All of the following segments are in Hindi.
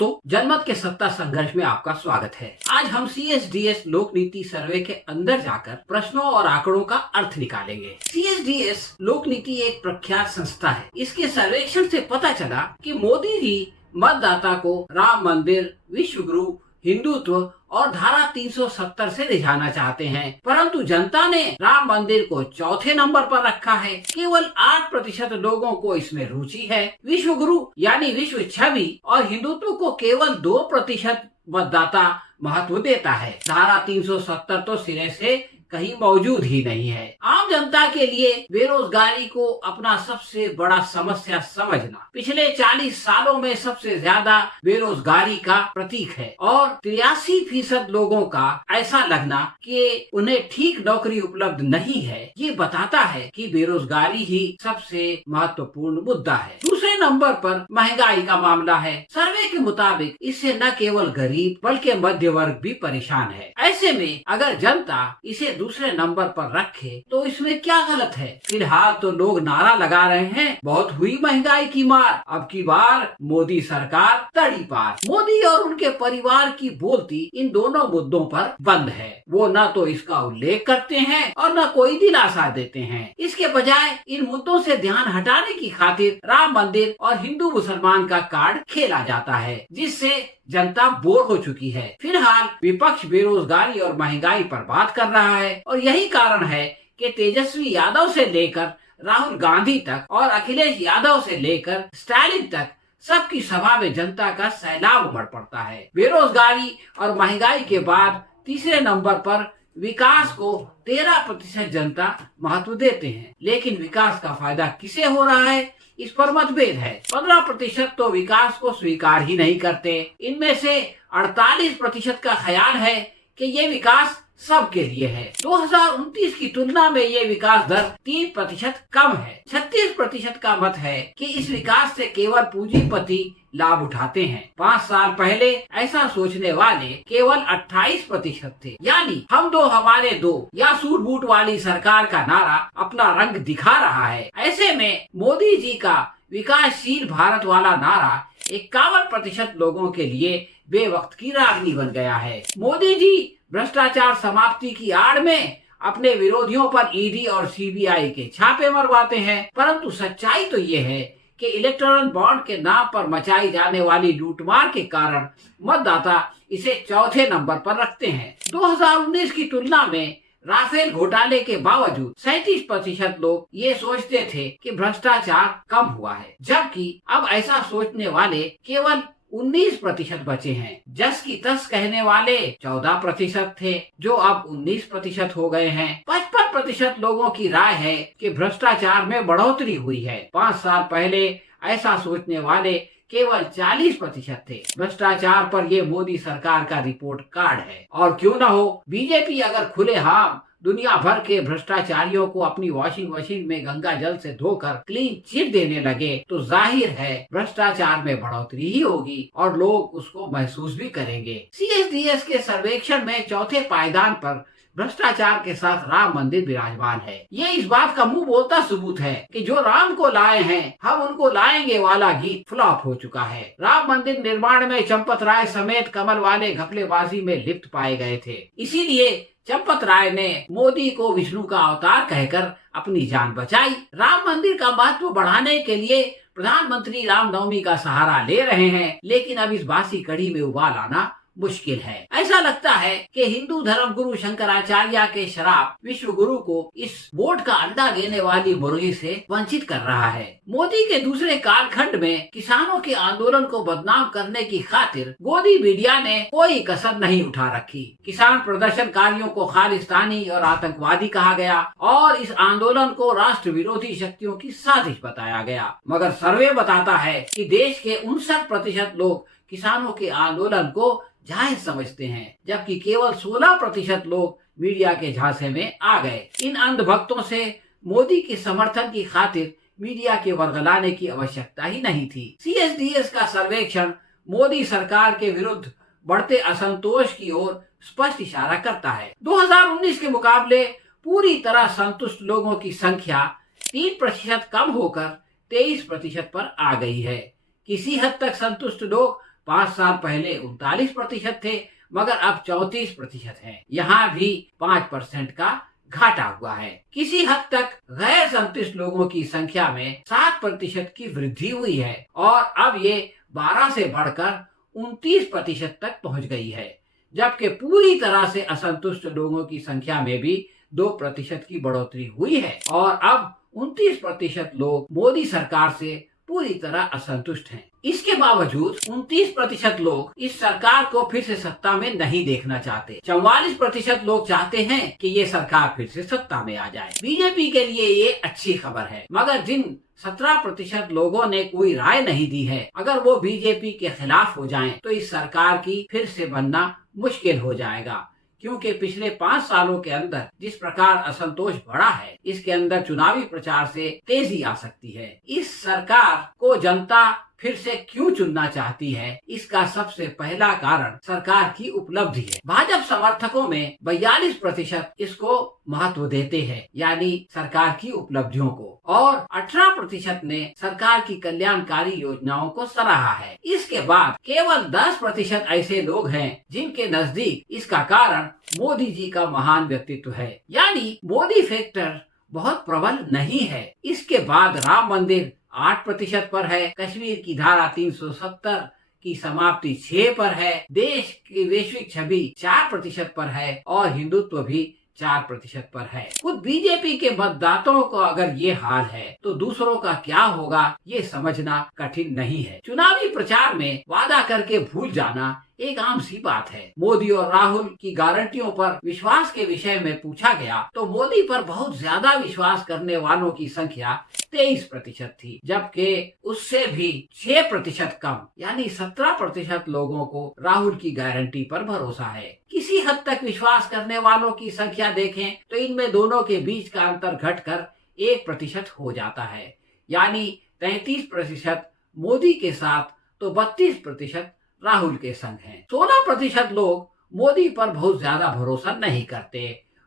दोस्तों, जनमत के सत्ता संघर्ष में आपका स्वागत है। आज हम CSDS लोक नीति सर्वे के अंदर जाकर प्रश्नों और आंकड़ों का अर्थ निकालेंगे। CSDS लोक नीति एक प्रख्यात संस्था है। इसके सर्वेक्षण से पता चला कि मोदी जी मतदाता को राम मंदिर, विश्व गुरु, हिंदुत्व और धारा 370 से रिझाना चाहते हैं, परंतु जनता ने राम मंदिर को चौथे नंबर पर रखा है। केवल 8% लोगों को इसमें रुचि है। विश्व गुरु यानी विश्व छवि और हिंदुत्व को केवल 2% मतदाता महत्व देता है। धारा 370 तो सिरे से कहीं मौजूद ही नहीं है। आम जनता के लिए बेरोजगारी को अपना सबसे बड़ा समस्या समझना पिछले 40 सालों में सबसे ज्यादा बेरोजगारी का प्रतीक है और 83% लोगों का ऐसा लगना कि उन्हें ठीक नौकरी उपलब्ध नहीं है, ये बताता है कि बेरोजगारी ही सबसे महत्वपूर्ण मुद्दा है। दूसरे नंबर पर महंगाई का मामला है। सर्वे के मुताबिक इससे न केवल गरीब बल्कि मध्य वर्ग भी परेशान है। ऐसे में अगर जनता इसे दूसरे नंबर पर रखे तो इसमें क्या गलत है? फिलहाल तो लोग नारा लगा रहे हैं, बहुत हुई महंगाई की मार, अब की बार मोदी सरकार तड़ी पार। मोदी और उनके परिवार की बोलती इन दोनों मुद्दों पर बंद है। वो न तो इसका उल्लेख करते हैं और न कोई दिलासा देते हैं। इसके बजाय इन मुद्दों से ध्यान हटाने की खातिर राम मंदिर और हिंदू मुसलमान का कार्ड खेला जाता है, जिससे जनता बोर हो चुकी है। फिलहाल विपक्ष बेरोजगारी और महंगाई पर बात कर रहा है और यही कारण है कि तेजस्वी यादव से लेकर राहुल गांधी तक और अखिलेश यादव से लेकर स्टालिन तक सबकी सभा में जनता का सैलाब उमड़ पड़ता है। बेरोजगारी और महंगाई के बाद तीसरे नंबर पर विकास को 13% जनता महत्व देते हैं, लेकिन विकास का फायदा किसे हो रहा है इस पर मतभेद है। 15% तो विकास को स्वीकार ही नहीं करते। इनमें से 48% का ख्याल है कि ये विकास सबके लिए है। 2029 की तुलना में ये विकास दर 3% कम है। 36% का मत है कि इस विकास से केवल पूंजीपति लाभ उठाते हैं। 5 साल पहले ऐसा सोचने वाले केवल 28% थे। यानी हम दो हमारे दो या सूट बूट वाली सरकार का नारा अपना रंग दिखा रहा है। ऐसे में मोदी जी का विकासशील भारत वाला नारा 51% लोगों के लिए बेवक्त की रागनी बन गया है। मोदी जी भ्रष्टाचार समाप्ति की आड़ में अपने विरोधियों पर ईडी और सीबीआई के छापे मरवाते हैं, परंतु सच्चाई तो ये है कि इलेक्टोरल बॉन्ड के नाम पर मचाई जाने वाली लूटमार के कारण मतदाता इसे चौथे नंबर पर रखते हैं। 2019 की तुलना में राफेल घोटाले के बावजूद 37% लोग ये सोचते थे कि भ्रष्टाचार कम हुआ है, जबकि अब ऐसा सोचने वाले केवल 19% बचे हैं। जस की तस कहने वाले 14% थे, जो अब 19% हो गए हैं। 55% लोगों की राय है कि भ्रष्टाचार में बढ़ोतरी हुई है। 5 साल पहले ऐसा सोचने वाले केवल 40% थे। भ्रष्टाचार पर ये मोदी सरकार का रिपोर्ट कार्ड है। और क्यों न हो, बीजेपी अगर खुलेआम दुनिया भर के भ्रष्टाचारियों को अपनी वॉशिंग मशीन में गंगा जल से धोकर क्लीन चिट देने लगे तो जाहिर है भ्रष्टाचार में बढ़ोतरी ही होगी और लोग उसको महसूस भी करेंगे। CSDS के सर्वेक्षण में चौथे पायदान पर भ्रष्टाचार के साथ राम मंदिर विराजमान है। ये इस बात का मुंह बोलता सबूत है कि जो राम को लाए हैं हम उनको लाएंगे वाला गीत फ्लॉप हो चुका है। राम मंदिर निर्माण में चंपत राय समेत कमल वाले घपलेबाजी में लिप्त पाए गए थे। इसीलिए चंपत राय ने मोदी को विष्णु का अवतार कहकर अपनी जान बचाई। राम मंदिर का महत्व बढ़ाने के लिए प्रधानमंत्री रामनवमी का सहारा ले रहे हैं, लेकिन अब इस बासी कड़ी में उबाल आना मुश्किल है। ऐसा लगता है कि हिंदू धर्म गुरु शंकराचार्य के शराब विश्व गुरु को इस वोट का अंडा देने वाली मुर्गी से वंचित कर रहा है। मोदी के दूसरे कालखंड में किसानों के आंदोलन को बदनाम करने की खातिर गोदी मीडिया ने कोई कसर नहीं उठा रखी। किसान प्रदर्शनकारियों को खालिस्तानी और आतंकवादी कहा गया और इस आंदोलन को राष्ट्र विरोधी शक्तियों की साजिश बताया गया। मगर सर्वे बताता है कि देश के 59% लोग किसानों के आंदोलन को जायज समझते हैं, जबकि केवल 16% लोग मीडिया के झांसे में आ गए। इन अंधभक्तों से मोदी के समर्थन की खातिर मीडिया के वर्गलाने की आवश्यकता ही नहीं थी। CSDS का सर्वेक्षण मोदी सरकार के विरुद्ध बढ़ते असंतोष की ओर स्पष्ट इशारा करता है। 2019 के मुकाबले पूरी तरह संतुष्ट लोगों की संख्या 3% कम होकर 23% पर आ गई है। किसी हद तक संतुष्ट लोग 5 साल पहले 39% थे, मगर अब 34% है। यहाँ भी 5% का घाटा हुआ है। किसी हद तक गैर संतुष्ट लोगों की संख्या में 7% की वृद्धि हुई है और अब ये 12 से बढ़कर 29% तक पहुंच गई है, जबकि पूरी तरह से असंतुष्ट लोगों की संख्या में भी 2% की बढ़ोतरी हुई है और अब 29% लोग मोदी सरकार से पूरी तरह असंतुष्ट हैं। इसके बावजूद 29% लोग इस सरकार को फिर से सत्ता में नहीं देखना चाहते। 44% लोग चाहते हैं कि ये सरकार फिर से सत्ता में आ जाए। बीजेपी के लिए ये अच्छी खबर है, मगर जिन 17% लोगों ने कोई राय नहीं दी है, अगर वो बीजेपी के खिलाफ हो जाएं, तो इस सरकार की फिर से बनना मुश्किल हो जाएगा, क्योंकि पिछले 5 सालों के अंदर जिस प्रकार असंतोष बढ़ा है, इसके अंदर चुनावी प्रचार से तेजी आ सकती है। इस सरकार को जनता फिर से क्यों चुनना चाहती है, इसका सबसे पहला कारण सरकार की उपलब्धि है। भाजपा समर्थकों में 42% इसको महत्व देते हैं, यानी सरकार की उपलब्धियों को, और 18% ने सरकार की कल्याणकारी योजनाओं को सराहा है। इसके बाद केवल 10% ऐसे लोग हैं जिनके नजदीक इसका कारण मोदी जी का महान व्यक्तित्व है, यानी मोदी फैक्टर बहुत प्रबल नहीं है। इसके बाद राम मंदिर 8% पर है, कश्मीर की धारा 370 की समाप्ति 6 पर है, देश की वैश्विक छवि 4% पर है और हिंदुत्व भी 4% पर है। खुद बीजेपी के मतदाताओं को अगर ये हाल है तो दूसरों का क्या होगा, ये समझना कठिन नहीं है। चुनावी प्रचार में वादा करके भूल जाना एक आम सी बात है। मोदी और राहुल की गारंटियों पर विश्वास के विषय में पूछा गया तो मोदी पर बहुत ज्यादा विश्वास करने वालों की संख्या 23% थी, जबकि उससे भी 6% कम यानी 17% लोगों को राहुल की गारंटी पर भरोसा है। किसी हद तक विश्वास करने वालों की संख्या देखें तो इनमें दोनों के बीच का अंतर घटकर 1% हो जाता है, यानी 33% मोदी के साथ तो 32% राहुल के संग हैं। 16% लोग मोदी पर बहुत ज्यादा भरोसा नहीं करते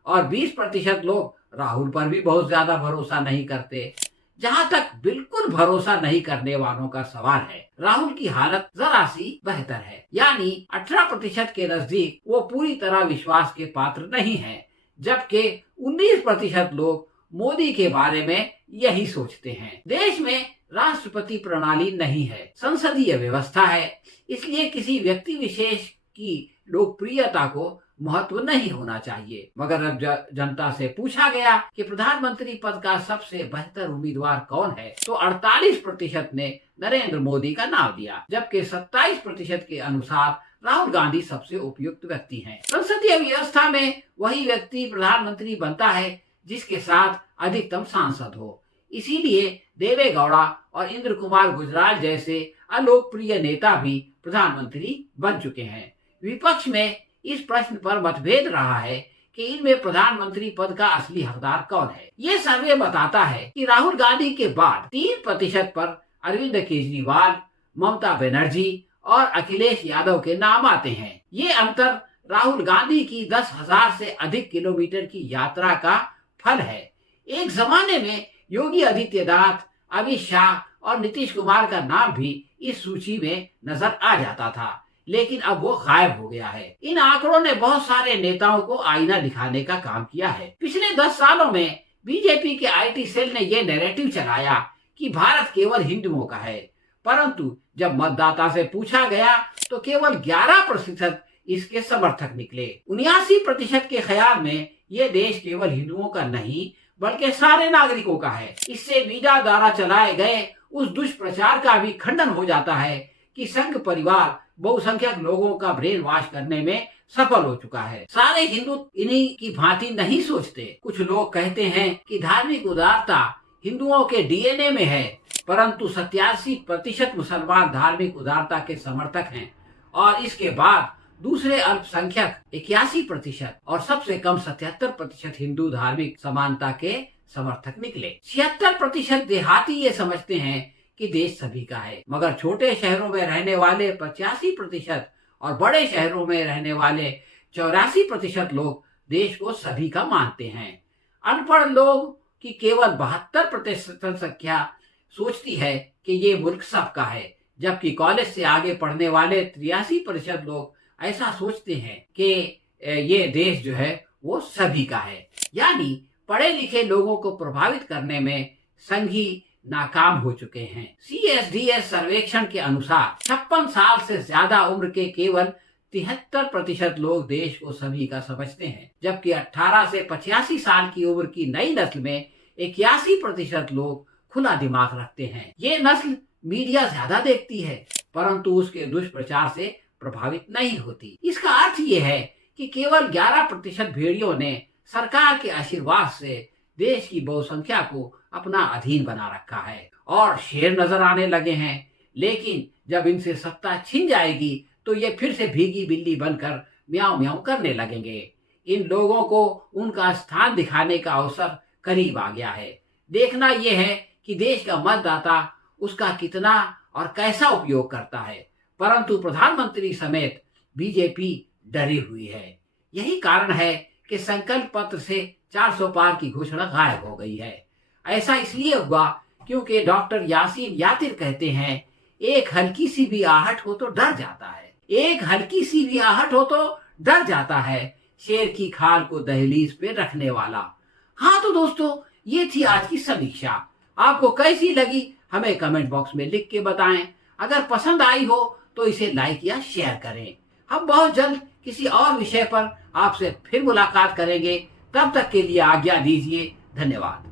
और 20% लोग राहुल पर भी बहुत ज्यादा भरोसा नहीं करते। जहां तक बिल्कुल भरोसा नहीं करने वालों का सवाल है, राहुल की हालत जरा सी बेहतर है, यानी 18% के नजदीक वो पूरी तरह विश्वास के पात्र नहीं है, जबकि 19% लोग मोदी के बारे में यही सोचते हैं। देश में राष्ट्रपति प्रणाली नहीं है, संसदीय व्यवस्था है, इसलिए किसी व्यक्ति विशेष की लोकप्रियता को महत्व नहीं होना चाहिए। मगर अब जनता से पूछा गया कि प्रधानमंत्री पद का सबसे बेहतर उम्मीदवार कौन है, तो 48% ने नरेंद्र मोदी का नाम दिया, जबकि 27% के अनुसार राहुल गांधी सबसे उपयुक्त व्यक्ति हैं। संसदीय व्यवस्था में वही व्यक्ति प्रधानमंत्री बनता है जिसके साथ अधिकतम सांसद हो, इसीलिए देवे गौड़ा और इंद्र कुमार गुजराल जैसे अलोकप्रिय नेता भी प्रधानमंत्री बन चुके हैं। विपक्ष में इस प्रश्न पर मतभेद रहा है कि इनमें प्रधानमंत्री पद का असली हकदार कौन है। ये सर्वे बताता है कि राहुल गांधी के बाद 3% पर अरविंद केजरीवाल, ममता बनर्जी और अखिलेश यादव के नाम आते हैं। ये अंतर राहुल गांधी की 10,000 से अधिक किलोमीटर की यात्रा का फल है। एक जमाने में योगी आदित्यनाथ, अमित शाह और नीतीश कुमार का नाम भी इस सूची में नजर आ जाता था, लेकिन अब वो गायब हो गया है। इन आंकड़ों ने बहुत सारे नेताओं को आईना दिखाने का काम किया है। पिछले 10 सालों में बीजेपी के आईटी सेल ने ये नैरेटिव चलाया कि भारत केवल हिंदुओं का है, परंतु जब मतदाता से पूछा गया तो केवल 11% इसके समर्थक निकले। 79% के ख्याल में ये देश केवल हिंदुओं का नहीं बल्कि सारे नागरिकों का है। इससे मीडिया द्वारा चलाए गए उस दुष्प्रचार का भी खंडन हो जाता है कि संघ परिवार बहुसंख्यक लोगों का ब्रेन वॉश करने में सफल हो चुका है। सारे हिंदू इन्हीं की भांति नहीं सोचते। कुछ लोग कहते हैं कि धार्मिक उदारता हिंदुओं के डीएनए में है, परंतु 87% मुसलमान धार्मिक उदारता के समर्थक हैं और इसके बाद दूसरे अल्पसंख्यक 81% और सबसे कम 77% हिंदू धार्मिक समानता के समर्थक निकले। 76% देहाती ये समझते हैं कि देश सभी का है, मगर छोटे शहरों में रहने वाले 85% और बड़े शहरों में रहने वाले 84% लोग देश को सभी का मानते हैं। अनपढ़ लोग की केवल 72% संख्या सोचती है कि ये मुल्क सबका है, जबकि कॉलेज से आगे पढ़ने वाले 83% लोग ऐसा सोचते हैं कि ये देश जो है वो सभी का है। यानी पढ़े लिखे लोगों को प्रभावित करने में संघी नाकाम हो चुके हैं। CSDS सर्वेक्षण के अनुसार 56 साल से ज्यादा उम्र के केवल 73% लोग देश को सभी का समझते हैं, जबकि 18 से 85 साल की उम्र की नई नस्ल में 81% लोग खुला दिमाग रखते हैं। ये नस्ल मीडिया ज्यादा देखती है परंतु उसके दुष्प्रचार से प्रभावित नहीं होती। इसका अर्थ ये है कि केवल 11% भेड़ियों ने सरकार के आशीर्वाद से देश की बहुसंख्या को अपना अधीन बना रखा है और शेर नजर आने लगे हैं। लेकिन जब इनसे सत्ता छिन जाएगी तो ये फिर से भीगी बिल्ली बनकर म्याऊं म्याऊं करने लगेंगे। इन लोगों को उनका स्थान दिखाने का अवसर करीब आ गया है। देखना यह है कि देश का मतदाता उसका कितना और कैसा उपयोग करता है, परंतु प्रधानमंत्री समेत बीजेपी डरी हुई है। यही कारण है कि संकल्प पत्र से 400 पार की घोषणा गायब हो गई है। ऐसा इसलिए हुआ क्योंकि डॉक्टर यासीन यातिर कहते हैं, एक हल्की सी भी आहट हो तो डर जाता है, एक हल्की सी भी आहट हो तो डर जाता है शेर की खाल को दहलीज पे रखने वाला। हाँ तो दोस्तों, ये थी आज की समीक्षा। आपको कैसी लगी हमें कमेंट बॉक्स में लिख के बताएं। अगर पसंद आई हो तो इसे लाइक या शेयर करें। हम बहुत जल्द किसी और विषय पर आपसे फिर मुलाकात करेंगे। तब तक के लिए आज्ञा दीजिए। धन्यवाद।